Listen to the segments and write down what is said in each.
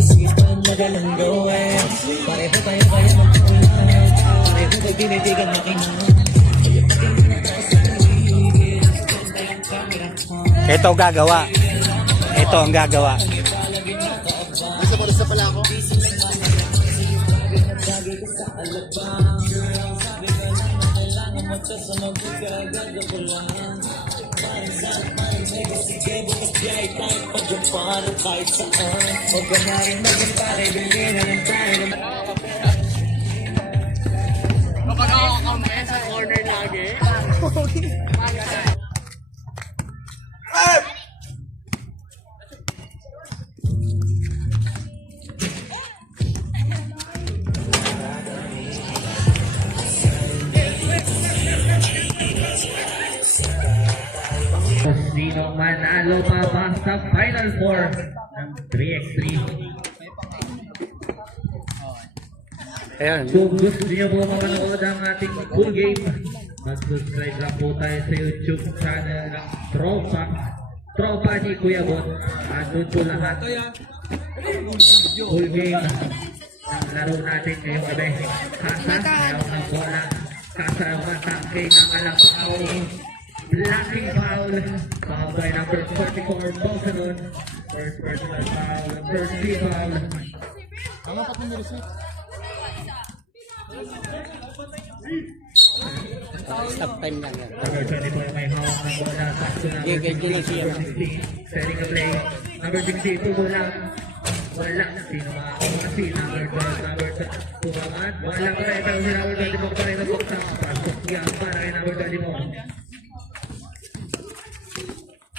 isipan, madalang gawin. Pareho tayo kaya magkukulan, pareho pag tinitigan makinan. Ito gagawa. Ito ang gagawa. Isa pala ako. Kahit saan, huwag ka na rin maging pare, bilhin na lang tayo. Kapag ako kami sa corner lagi. Sino manalo pa ba sa Final Four ng 3x3? Ayun. Kung gusto niyo po mapanood ang ating full game, mag-subscribe lang po tayo sa YouTube channel ng Tropa ni Kuya Bot. At doon po lahat full game ang laro natin ngayong gabi. Kasa, ngayon ang bola. Kasa ang matangke ng alapaw. Blocking foul, foul by number 44, Bolsonon. First personal foul, first team foul. Ang apat ng receipt. Stop time lang yan. Number 24 may hawak ng bola. Pass to number 16, setting a play. Number 16, pubulang. Wala. Sino makakamasi? Number 12, number 12. Pumangat. Wala pa rin. Pero si number 24 pa rin nabuksan. Pasok yan para kay number 24.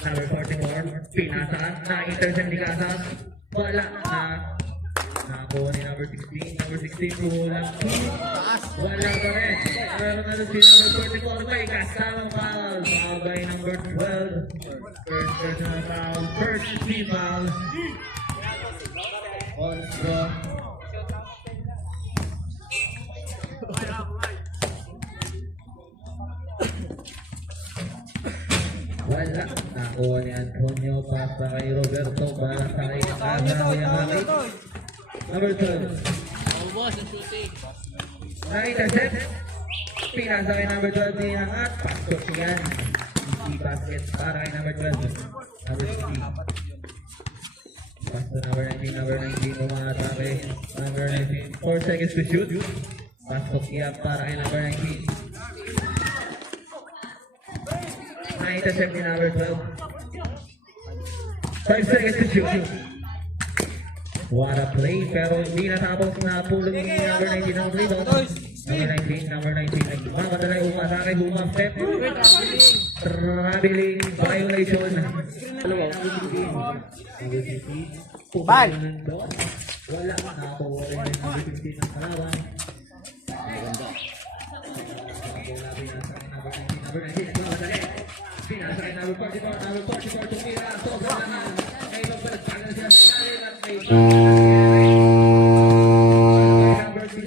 Number 44, Pinasan, na-intercept ni Casas. Wala na. Nakakuha ni number 16. Number 16, pulang. Wala pa rin. Meron na si number 44. May kasamang foul. Foul by number 12. First personal foul. First team foul. Also, wala. Nakuha ni Antonio pasa kay Roberto para sa kay Kazayamaki. Number 12. Na-intercept. Pinasa kay number 12 ni Angat. Pasok yan. Easy basket para kay number 12. Number 16. Pass to number 19. Number 19 umatake. Number 19. 4 seconds to shoot. Pasok yan para kay number 19. Na-intercept ni number 12. 5 seconds to shoot. What a play, pero hindi natapos na pulong ni number 19 ng rebound. Number 19, nagmamadala yung umatake, humang step. Traveling violation. Ban! Wala, nakakuha rin yung number 15 ng Palawan. Number 19, nagmamadali. Pinasa kay number 44, tumira, sobra naman. Ay, magbalagpagan sila sa ilalim at may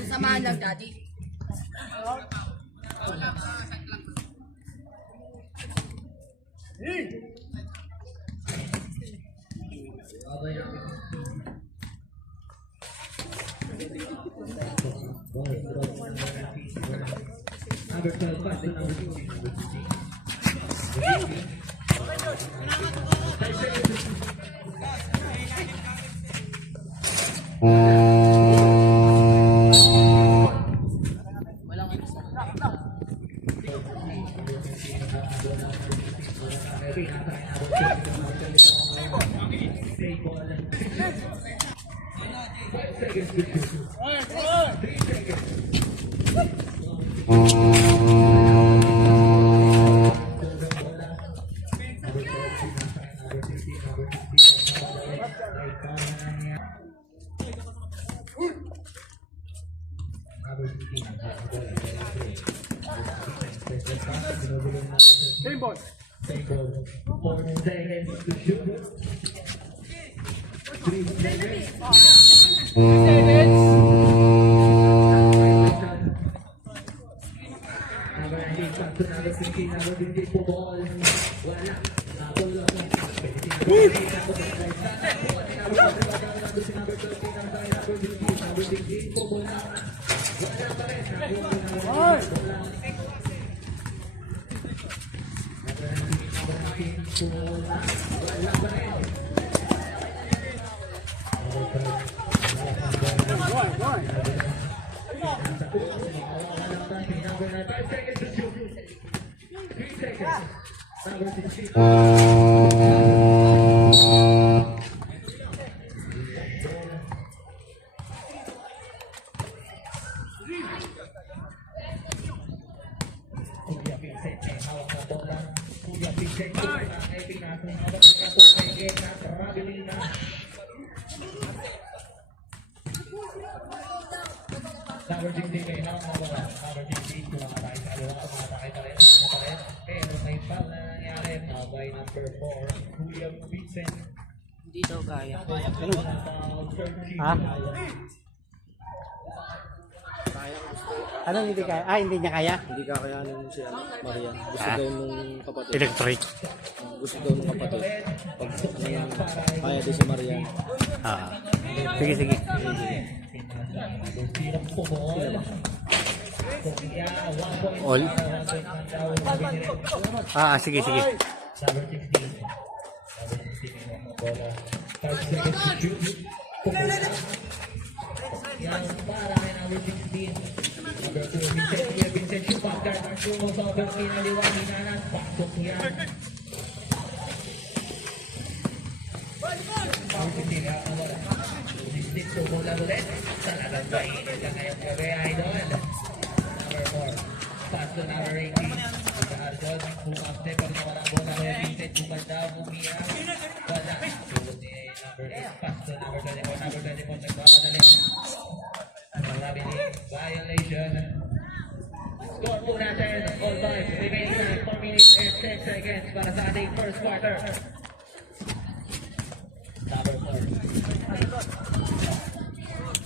Samahan lang, Daddy. number 12 pass to number 16. Same ball. 4 seconds to shoot. 3 seconds. Number 19, back to number 15. Number 15 po ball. Wala. Nabol ako. Number 15. Number 16 kay Hawk na bola. Number 16, kumakatay sa kaliwa, kumakatay pa rin, sakto pa rin. Pero may foul na nangyari. By number 4, Kuya Vincent. Hindi daw kaya. Ha? Ano hindi kaya? Ah, hindi niya kaya? Hindi kakayanin si Marian. Gusto daw nung kapatid. Electric. Gusto daw nung kapatid. Pag kaya din si Marian. Ah. Sige, sige. All? Ah, sige, sige. Number 16. Bola. 5 seconds to shoot. Yang para kay number 16. Number 2, Vincent. Kuya Vincent, shoot back guard. Sumusok ang kinaliwa. Hinanan. Pasok yan. Number 16. Ang bola. 16. Tumula ulit. Talagang mainit ka ngayong gabi, idol. Number 4. Pass to number 18. Arjun, bukas na pag nawala ang bola kay Vincent, bukas daw, umiyak. Wala. Tulog ni number 8. Pass to number 24. Number 24, nagmamadali. Marami ni violation. Score po natin, all time. Remaining time, 4 minutes and 10 seconds para sa ating first quarter. Number 4.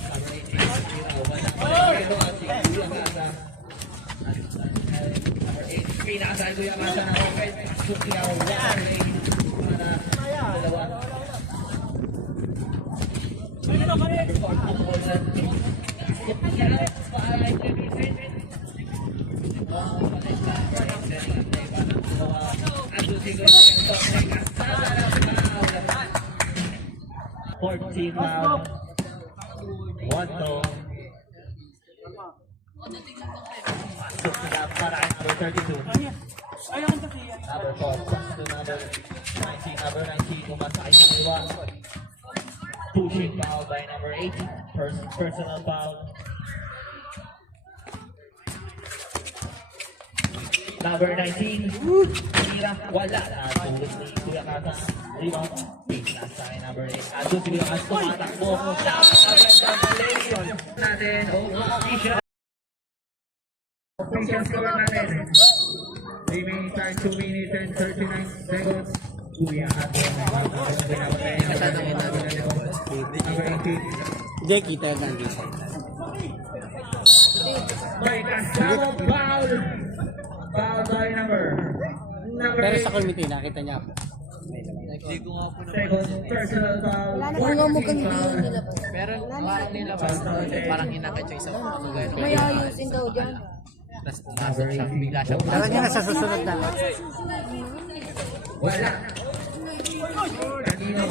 Number 18, wala pa rin. Pero ang Kuya Casa. Number 8, pinasal Kuya Casa na open. Sukiyaw, one lane para dalawa. Number 4, football na. Sukiyaw, paalay kay Vincent. Fourteen foul. One to. Para number 32. Number 4. To number 19. Number 19. Kumasakay sa iwa. Pushing foul by number 8. Personal foul. Number 19. Tira. Wala. Tulog ni Kuya Casa. Rebound. Nasa kay number 8. Ato si Kuya Casa. Tumatakbo. Natin. Official score natin. Remaining time 2 minutes and 39 seconds. Kuya Casa. Number 18. Hindi, kita lang dito. May kasama foul. Foul by number Pero 8. sa committee, nakita niya ako. Second personal foul. Kung nga mo kang nila pa. Pero parang nilabas na parang hinakit yung isang ano gano'n. May ayusin daw dyan. Tapos pumasok siya, bigla siya Pero niya nasa susunod na. Wala. Kanino.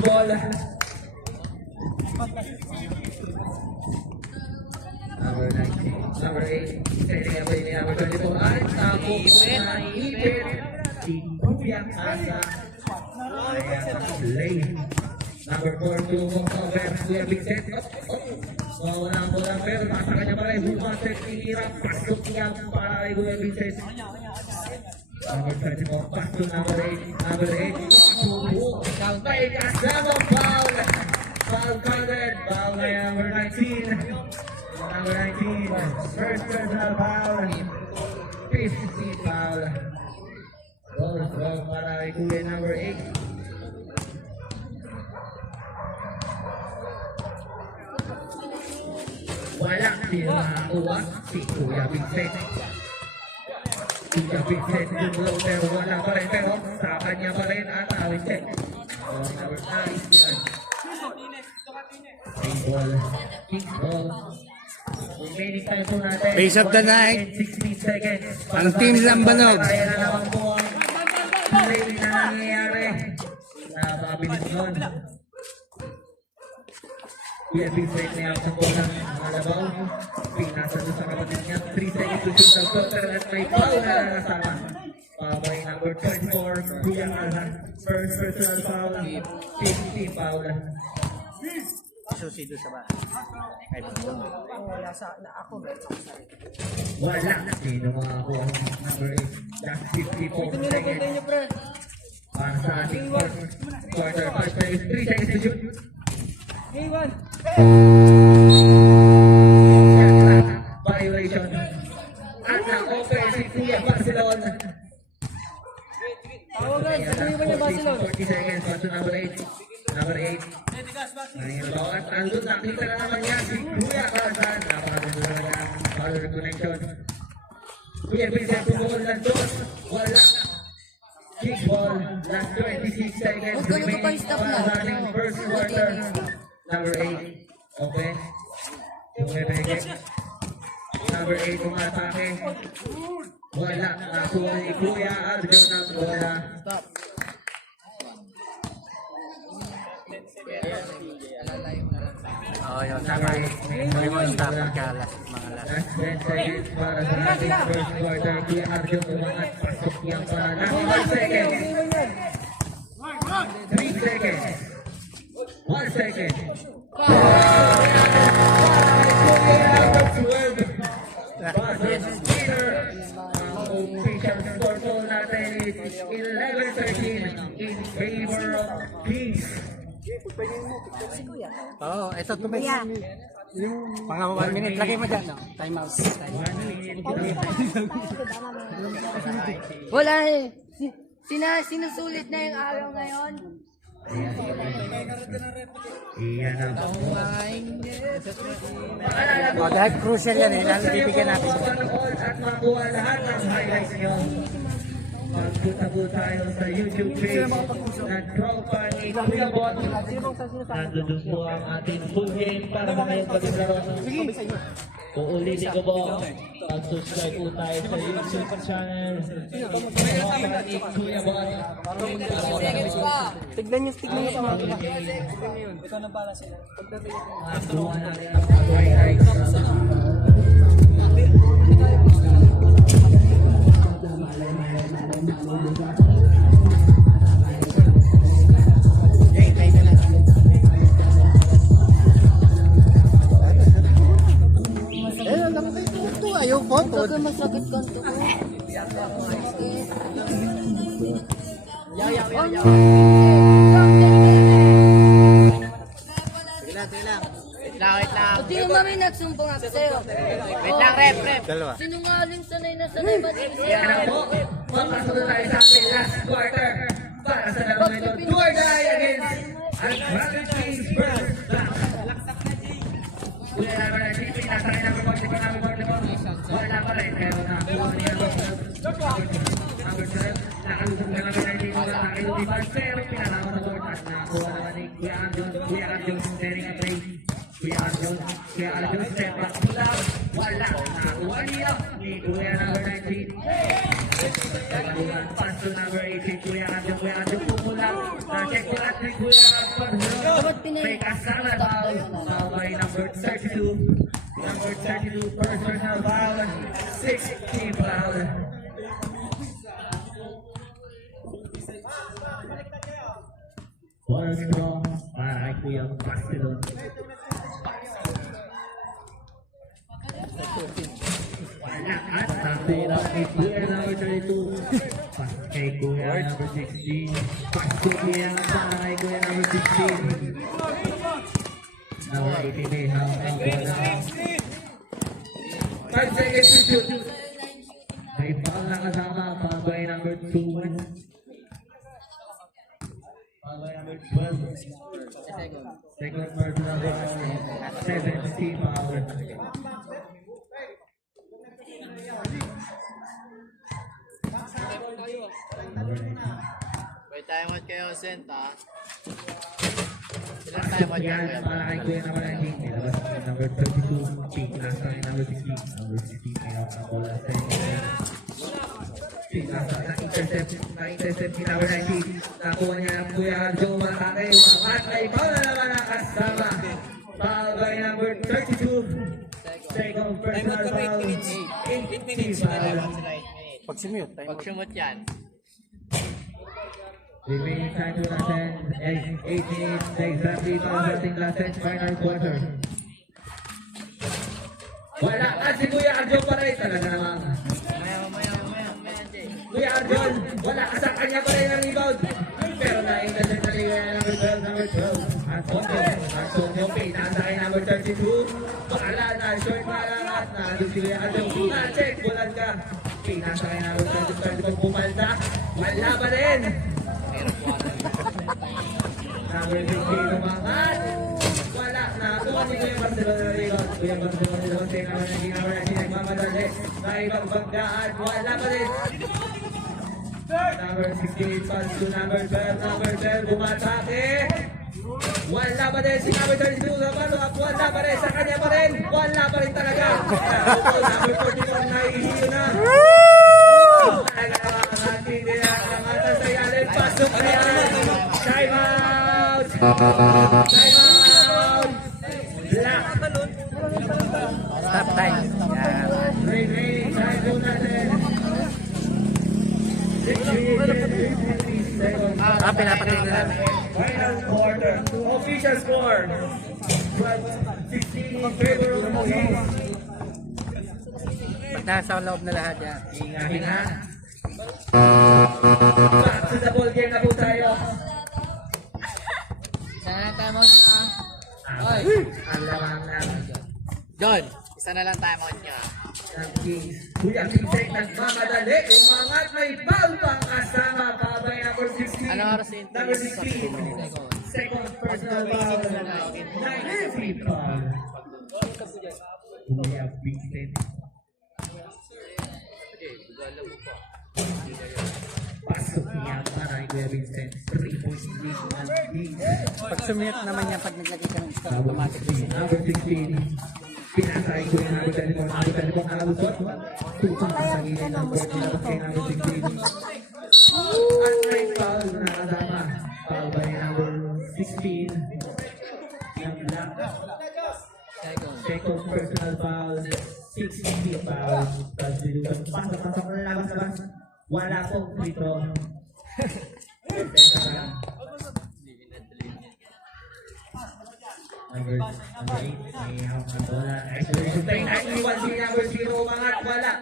Ball. Number 19. Number 8. Setting up ni number 24. Ay, tapos na ipit. Si Kuya Casa. Ayan, play. Number 4. Tumong cover. Kuya Vincent. Wala ang bola. Pero nasa kanya pa rin. Bumaset. Inirap. Pasok niya para kay Kuya Vincent. Number 24. Pass to number 8. Number 8. Pasok. May kasama foul. Foul counted. Foul by number 19. Number 19, first personal foul, 50 foul. Goal para kay Kuya number 8. Wala sinakuha si Kuya Vincent. Kuya Vincent gumulaw pero wala pa rin. Pero sa kanya pa rin at Vincent. Number 9, King ball. King ball. Remaining time po natin. Base of the night. 16 seconds. Ang team Lambanog. Kaya na naman po ang play na nangyayari. Napabilis nun. Kuya Vincent na yung bola. Malabaw. Pinasa doon sa kapatid niya. 3 seconds to shoot ang floater at may foul na nakasama. By number 24, Kuya Casa. First personal foul. 50 foul. Susido sa bahay. Ay, bukong. Wala. Sino mga ako ang number 8. Last 54 seconds. Para sa ating first quarter. 5 seconds. 3 seconds to shoot. number 8. Ayun ba? At andun, nakita na naman yan si Kuya Carlson. Napakaganda talaga ang power connection. Kuya Vincent, tumukol lang doon. Wala. Kick ball. Last 26 seconds Huwag ka remaining magpa-stop para na. sa ating first quarter. Number 8. Open. Pumipeke. Number 8 umatake. Wala. Nakuha ni Kuya Arjun ng bola. Oo, yun. Tama. Hindi mo stop pagkalas. Mga last. Last 10 seconds para sa ating first quarter. Kuya Arjun umangat. Pasok yan para last 1 second. 3 seconds. 1 second. Official score po natin is 11-13 in favor of Kings. Oo, ito tumay. Mga 1 minute. Lagay mo dyan. No? Time out. 1 minute. Wala eh. Sinusulit na yung araw ngayon. Iyan ang O, dahil crucial yan eh. Lalo bibigyan natin. manood at makuha lahat ng highlights nyo. Magpunta po tayo sa YouTube page ng tropa ni Kuya Bot. Nandun po ang ating full game para sa ngayong pag-laro. Uulitin ko po, mag-subscribe po tayo sa YouTube channel. Tropa ni Kuya Bot. Tignan nyo sa mga. Magawa natin ang highlights. Ayaw po. Huwag ka masakit kanto ko. Wait lang. Hindi naman may nagsumbong ako sa'yo. Wait lang, rep. Dalawa. Sinungaling sanay na sanay ba din Yan siya? na po. Papasok na tayo sa ating last quarter. Para sa larong ito, do or die against Advantage Kings versus Black. Kuya naman na si Pina, sa kanya ng 44. Wala pa rin, pero nakuha niya po. Number 12, nakalusog na naman na yung mga nakilutipan, pero pinalaman na board at nakuha naman ni Kuya Arjun, setting a play. Kuya Arjun, step back to down. Wala, nakuha niya ni Kuya number 19. Pagkakulan, pass to number 18, Kuya Arjun pumulang. Na-check ko at ni Kuya Arjun. May kasama foul, foul by number 32. Number 32, first personal foul, 16 foul. One strong para kay Kuya Bastilon. Wala at nakuha kay Kuya number 32. Pass kay Kuya number 16. Pass to Kuya para kay Kuya number 16. Number 18 may hawak ang bola. 5 seconds to shoot. May foul na kasama, foul by number 2. Foul by number 12. Second personal foul, 17 foul. Number 19. Wait tayo mo kayo, Sent, ha? Ilan tayo Pasok mo yan kayo? para kay Kuya number 19. Nilabas ni number 32. Pink nasa kay number 16. Number 16 may hawak ang bola. Pink nasa na-intercept ni number 19. Nakuha niya ang Kuya Joe Matake. At ay foul na naman ang kasama. Foul by number 32. Second personal foul. 18 foul. Pag simute, time Pag out. sumot yan. Remaining time to natin is 8 minutes exactly para sa ating last and final quarter. Wala at si Kuya Arjun pa rin talaga naman. Mamaya, Jay. Kuya Arjun, wala ka sa kanya pa rin ang rebound. Pero na-intercept na rin number 12. Antonio Pay, nasa kay number 32. Wala na, short pa lang at nandun si Kuya Arjun. Na-check, bulan ka. Pay, nasa kay number 32. Pumalda, wala pa rin. Number Number 15, umangat. Wala na. Kuha ni Kuya Barcelona Rigon. Kuya Barcelona Rigon, naging number 19, nagmamadali. Naibang banggaan. Wala pa rin. Number 16, pass to number 12. Number 12, bumatake. Wala pa rin. Si number 32 sa follow-up. Wala pa rin. Sa kanya pa rin. Wala pa rin talaga. Number 44, nahihiyo na. Hindi na nakata sa yalit. Pasok na yan. Time out. Time out. Black. Stop time. Rain. Time out natin. 6 seconds. Pinapatingin na. Final quarter. Official score. 12-16 in favor of the Mohies. Pag nasa loob na lahat yan. Hinga. Back to the ball game na po tayo. Isa na lang tayo mo siya. Oy. Alamang lang. John, isa na lang tayo mo niya. Ng Kings. Kuya Kinsek nagmamadali. Umangat may foul pang kasama. Pabay number 16. Ano oras yun? Number 16. Second personal foul. 9 foul. Kuya Kinsek. Pasok niya para kay Kuya Vincent. 3 points lead ng Kings. Pag sumiyot naman yan, pag naglagay ka ng stop, automatic. Number 16. Pinasay ko yung number 24. Number 24 nakalusot. Tutang sa gilid ng board nila kay number 16. At may foul na kasama. Foul by number 16. Yung black. Second personal foul. 60 foul. Tapos dilugan. Pasok na labas. Wala pong free throw. Teka lang. Number 8, may hawak na bola. Acceleration play, 91 si number 0, umangat, wala.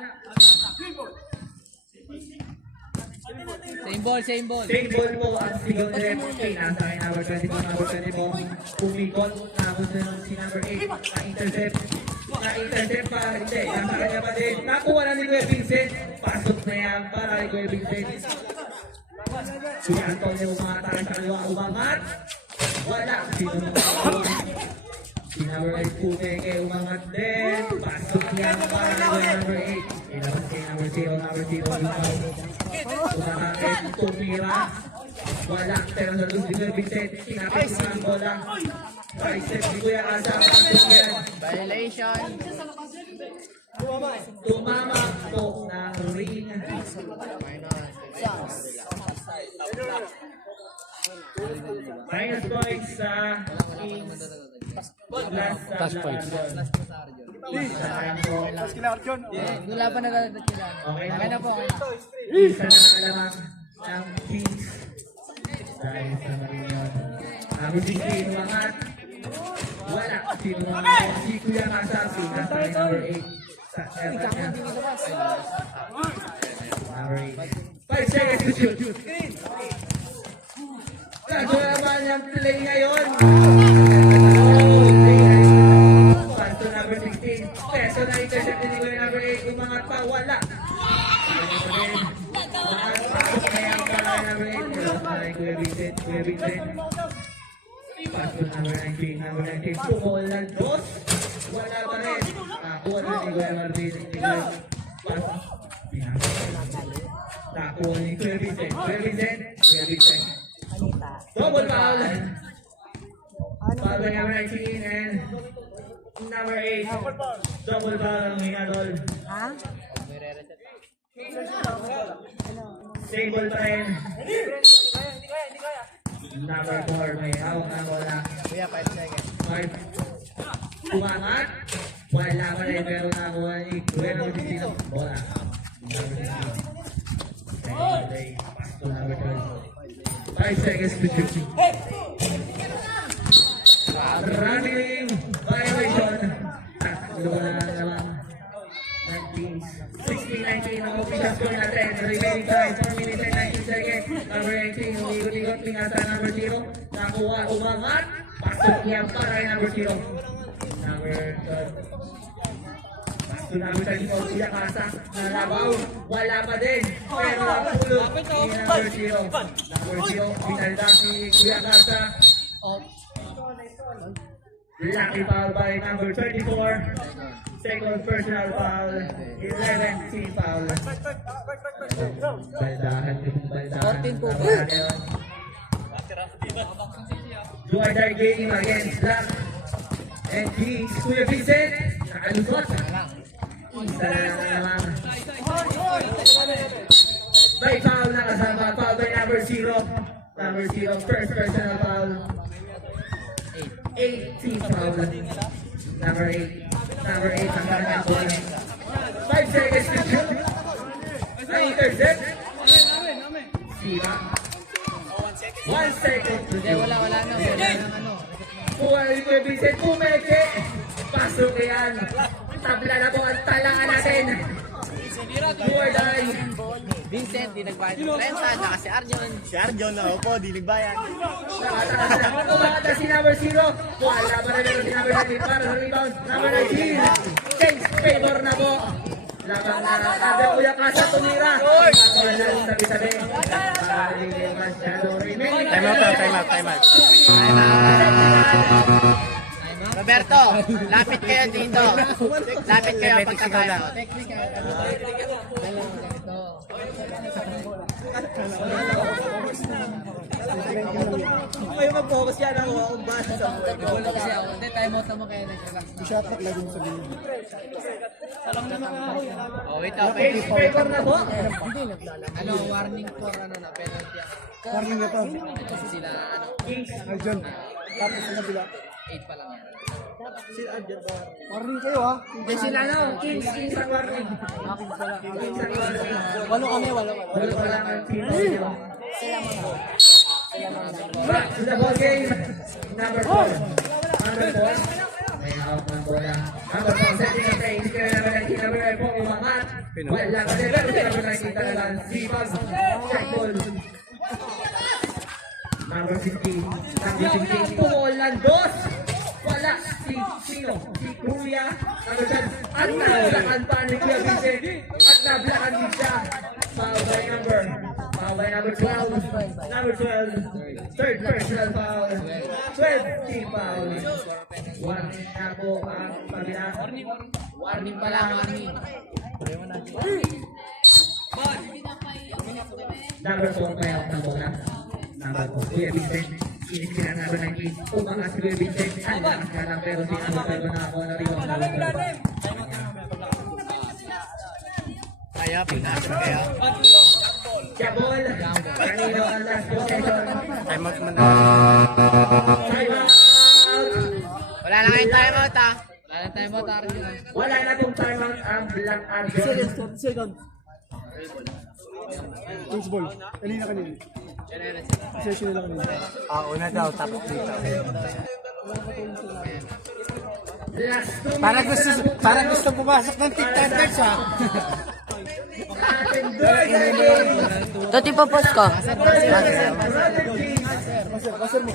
Same ball. Same ball po ang sigaw ni Rep. Nasa kay number 24, umikot. Tapos si number 8, na-intercept. Na-intercept pa, hindi. Nasa kanya pa din. Nakuha na ni Kuya Vincent. Pasok na yan para kay Kuya Vincent. Si Antonio umangat sa kaliwa, umangat. Wala. Si number 8 Pumeke umangat din. Pasok niya para kay number 8. Ilabas kay number 0. Number 0 lumaw. Umakakit. Tumira. Wala. Pero sa doon si Kuya Vincent. Sinapit ko ang bola. Tricep si Kuya Asa. Pasok yan. Violation. Tumama po ng ring. Minus points sa Kings. Plus points. Wala pa nagagalit sila. Okay na po. Isa na alamang ng Kings. Dahil sa Marinion. Number 16, umangat. Wala. Si Kuya Kasapi. Nasa kay number 8. Sa error niya. Number 8. 5 seconds to shoot. Nagawa ba niyang play ngayon? Pass to number 16. Peso na intercept ni Kuya number 8. Umangat pa. Wala. Pasok na yan para number 8. Kuya Vincent. Pass to number 19. Number 19. Pumol ng dos. Wala pa rin. Nakuha na ni Kuya Martin. Pass. Nakuha ni Kuya Vincent. Kuya Vincent. Double foul. Foul by number 19 and number 8. Double foul ang hinadol. Same ball pa rin. Number 4 may hawak na bola. 5. Umangat. Wala pa rin pero nakuha ni Kuya number 16 bola. Number 16. Pass to number 12. 5 seconds to shoot. Running violation. Tatlo na naman. 16-19 ang official score natin. Remaining time, 4 minutes and 19 seconds. Number 19, umigot-igot, pinasa number 0. Nakuha, umangat. Pasok yan para kay number 0. Number 12. To number 34, Kuya Kasa, nalabaw, wala pa din, pero napulot ni number 0. Number 0, pinalda si Kuya Kasa, Lucky foul by number 24. Second personal foul. 11 team foul. Baldahan yung baldahan. 14 po. Duarday game against Black and Kings. Kuya Vincent, nakalusot. Isa na naman. By foul na kasama. Foul by number 0. Number 0, first personal foul. 18 foul. Number 8. Number 8, ang kanyang bola. 5 seconds to shoot. Na-intercept. Siva. 1 second to shoot. Wala na. Kuha ni Kuya Vincent, pumeke. Pasok yan. Tabla na po ang talangan natin. Duarday. Vincent, di nagbayad ng renta, saka si Arjon. Si Arjon na po, di nagbayan. Nakataas si number 0. Wala pa rin si number 19 para sa rebound. Number 19. Change favor na po. Labang na Abe Kuya Casa tumira. Wala rin sabi-sabi. Time out. Roberto, lapit kayo dito. Lapit kayo pagkakala. Kayo mag-focus yan ako. Akong basa sa Wala kasi ako. Hindi, time out naman kayo nagkala. Oh, wait up. Change favor na po. Ano, warning for ano na, penalty. Warning ito. Kasi sila, ano, Arjun. Tapos sa kabila. 8 pa lang yan. Warning kayo ha. Hindi sila no. Kings ang warning. Kings ang warning. Walo kami. Wala pa lang ang team. Back to the ball game. Number 4. Number 4. May out ng bola. Number 4 setting up play. Hindi ka na naman ang number 4 umangat. Wala ka din. Pero number 19 talagang si Bag. Check ball. Number 15. Number 15. Pumulan dos. Wala si Sino. Si Kuya. Number 10. At nablakan pa ni Kuya Vincent. At nablakan din siya. Foul by number 12. Number 12. Third personal foul. 12 team foul. Warning na po ang pagila. Warning pa lang, warning. Number 4 may out na bola. Number 4. Kuya Vincent. Iniskina na ng key. Umangas si Kuya Vincent. Anlakas ka lang pero si number 12 na ako na rin. Kaya, pinasa kaya. Jabol. Kanino ang last possession. Time out man. Time out. Wala na kayong time out, ha? Wala na time out, Arjon. Wala na pong time out ang Black Argon. Second. Kings ball. Kanina. Session nila kanina. Una daw, tapos dito. Last 2 minutes. Parang gusto pumasok ng TikTokers ha. Ating third game. Dati pa post ko. Basir mo.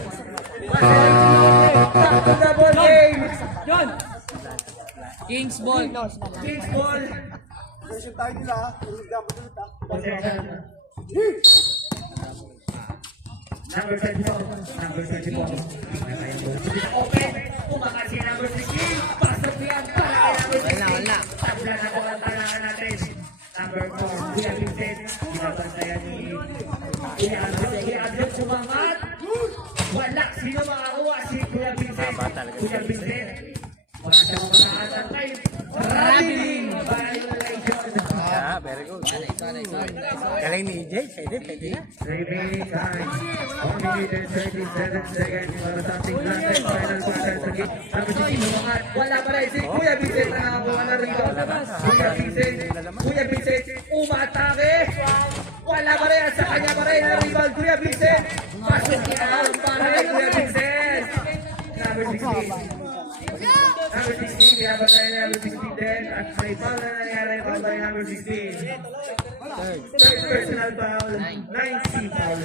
Back to the ball game. Kings ball. Kings ball. Session tayo nila ha. Dapat ulit ha. Possession. Number 24. Number 24. Open. Umangat si number 16. Pasok yan para kay number 16. Wala. Tabla na po ang talangan natin. Number 4. Kuya Vincent. Binabantayan ni Kuya Andres sumangat. Wala. Sino makakuha? Si Kuya Vincent. Kuya Vincent. Wala siya makakatan kay Rabiling. Violation. Very good. Galing ni EJ, pwede na. Remaining time. 1 minute and 37 seconds para sa ating grand final quarter sa game. Number 16 umangat. Wala pa rin si Kuya Vincent na nakakuha na rito. Kuya Vincent umatake. Wala pa rin at sa kanya pa rin ang rebound. Kuya Vincent. Pasok niya para kay Kuya Vincent. Number 16. Number 16, we have a tayo number 16 din. At may foul na nangyari foul by number 16. Third personal foul. 9C foul.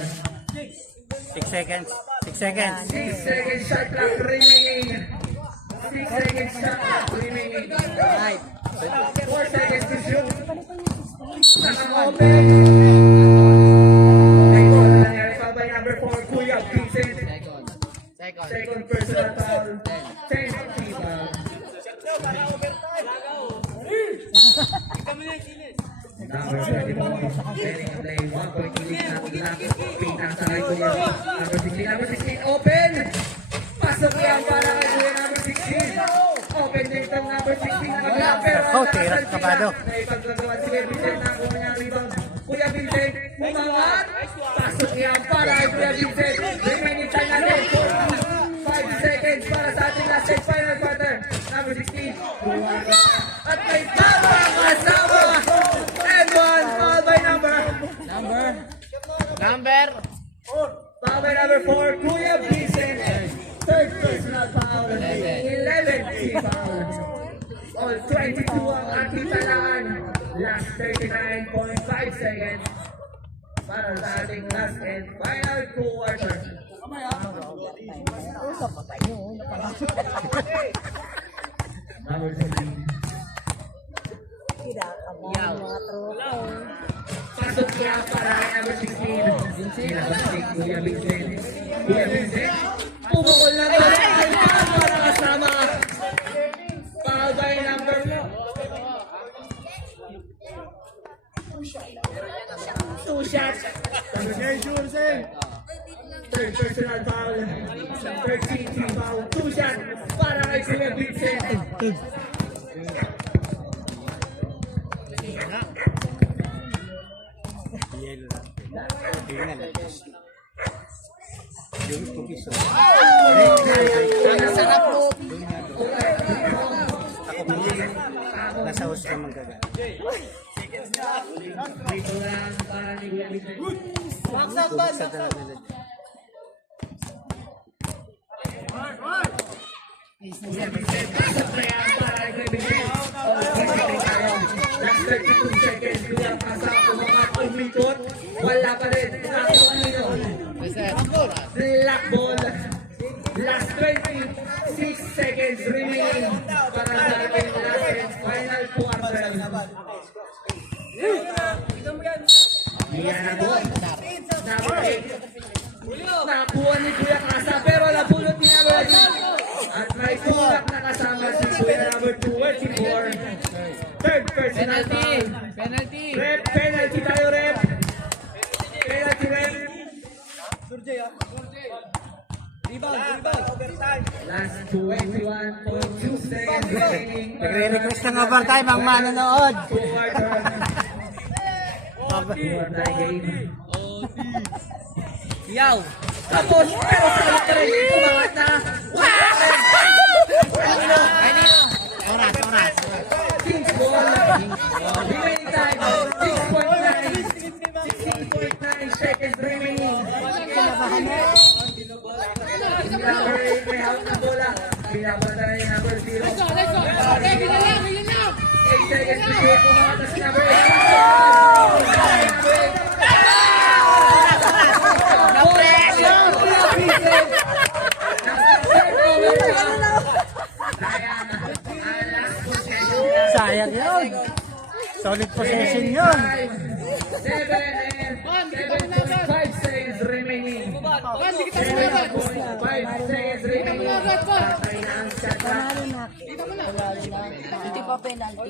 6 seconds. 6 seconds. 6 seconds shot clock remaining. 6 seconds shot clock remaining. 4 seconds to shoot. Naka-open. May foul na nangyari foul by number 4, Kuya Vincent. Second. personal foul. 10 team foul. Number 34, setting a play, 1 point lead na pinasakay ko yan. Number 16, open! Pasok yan para kay Kuya number 16. Open din itong number 16 na kabila, pero Oh, tirat kabado. naipagkagawa si Kuya Vincent na kuha niya ang rebound. Kuya Vincent, umangat! Pasok yan para kay Kuya Vincent. Remaining time natin, 5 seconds para sa ating last set final quarter. Number 16, at may tama ang kasama! And one, foul by number. Foul by number 4, Kuya Vincent. Third personal foul. 11 team foul. All 22 ang ating talaan. Last 39.5 seconds para sa ating last and final quarter. Number 17. Pasok niya para kay number 16. Pinabasik Kuya Vincent. Kuya Vincent, pumukol na tayo ay para kasama. Foul by number 2 shots. Third personal foul. 13 team foul. 2 shots para kay Kuya Vincent. Sarap po. Nasa host ka magagal. Dito lang para ni Kuya Vincent. Sa dalawa. Pasok na yan para kay Kuya Vincent. Last 32 seconds. Kuya kasama mga umikot. Wala pa rin. Black ball. Last 26 seconds remaining para sa ating last and final quarter. Yan na po. Number 8. Nakakuha ni Kuya Kasa pero napulot niya Brady. At may tulak na kasama si Kuya number 24. Third personal foul. Rep, penalty tayo rep. Penalty rep. Last 21.2 seconds remaining. Nagre-request ng overtime ang manonood. Quarter. Quarter game. Tapos, pero sa ulit ka rin, umangat na. Oras. Kings ball. Remaining time, 16.9 seconds remaining. Number 8 may hawak ng bola. Pinapata na yung number 0. 8 seconds to go. Umangat na si number 8. Sayang yun. Solid possession yun. 7.5 seconds remaining. 7.5 seconds remaining. Patay na ang shot clock. Hindi pa penalty.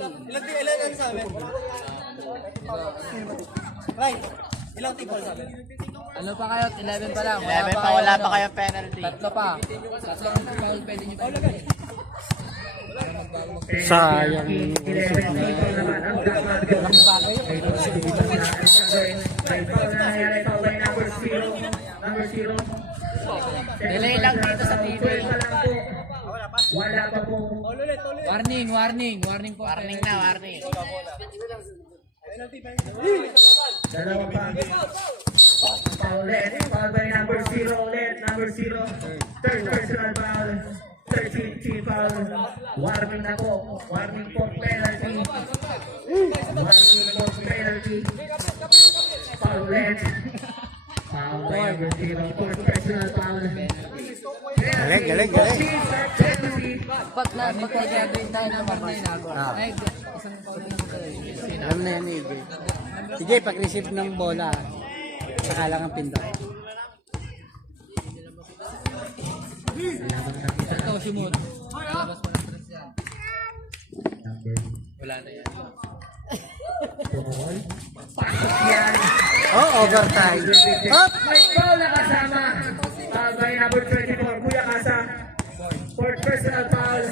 Ano pa kayo? 11 pa lang. 11 pa, wala pa kayong penalty. Tatlo pa. Tatlong foul pwede nyo pa. Sayang. 11 people naman ang dapat gawin. May foul na nangyari. Foul by number 0. Number 0. Delay lang dito sa TV. Wala pa po. Warning po. Warning na. Dalawa pa. Foul ulit. Foul by number 0 ulit. Number 0. Third personal foul. 13 team foul. Warning na po. Warning po penalty. Warning po penalty. Foul ulit. Foul by number 0. Fourth personal foul. Galing. Pag nag-graduate tayo ng Martin, Ay, isang foul na tayo. Alam na yan ni EJ. EJ, pag-receive ng bola, saka lang ang pindot. Lamang ng isa. Ito, Shimon. Labas mo ng stress yan. Number Wala na yan. 4. Pasok yan. Oh, overtime. Up! May foul na kasama. By number 24, Kuya Kasa. For personal foul.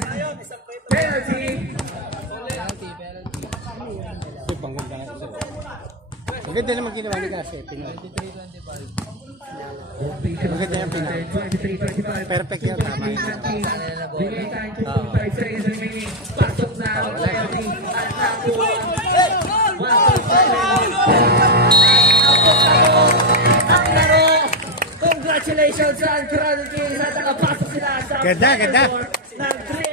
Penalty. Ang ganda naman ginawa ni Kasi, Pinoy. 23-25. Maganda yung pinal. 23-25. Perfect yun, tama. Bigay tayo 2.5 seconds remaining. Pasok na ang penalty. At nakuha. Ang laro. Congratulations sa Alcoran Kings at nakapasok sila sa Ganda, ganda. ng 3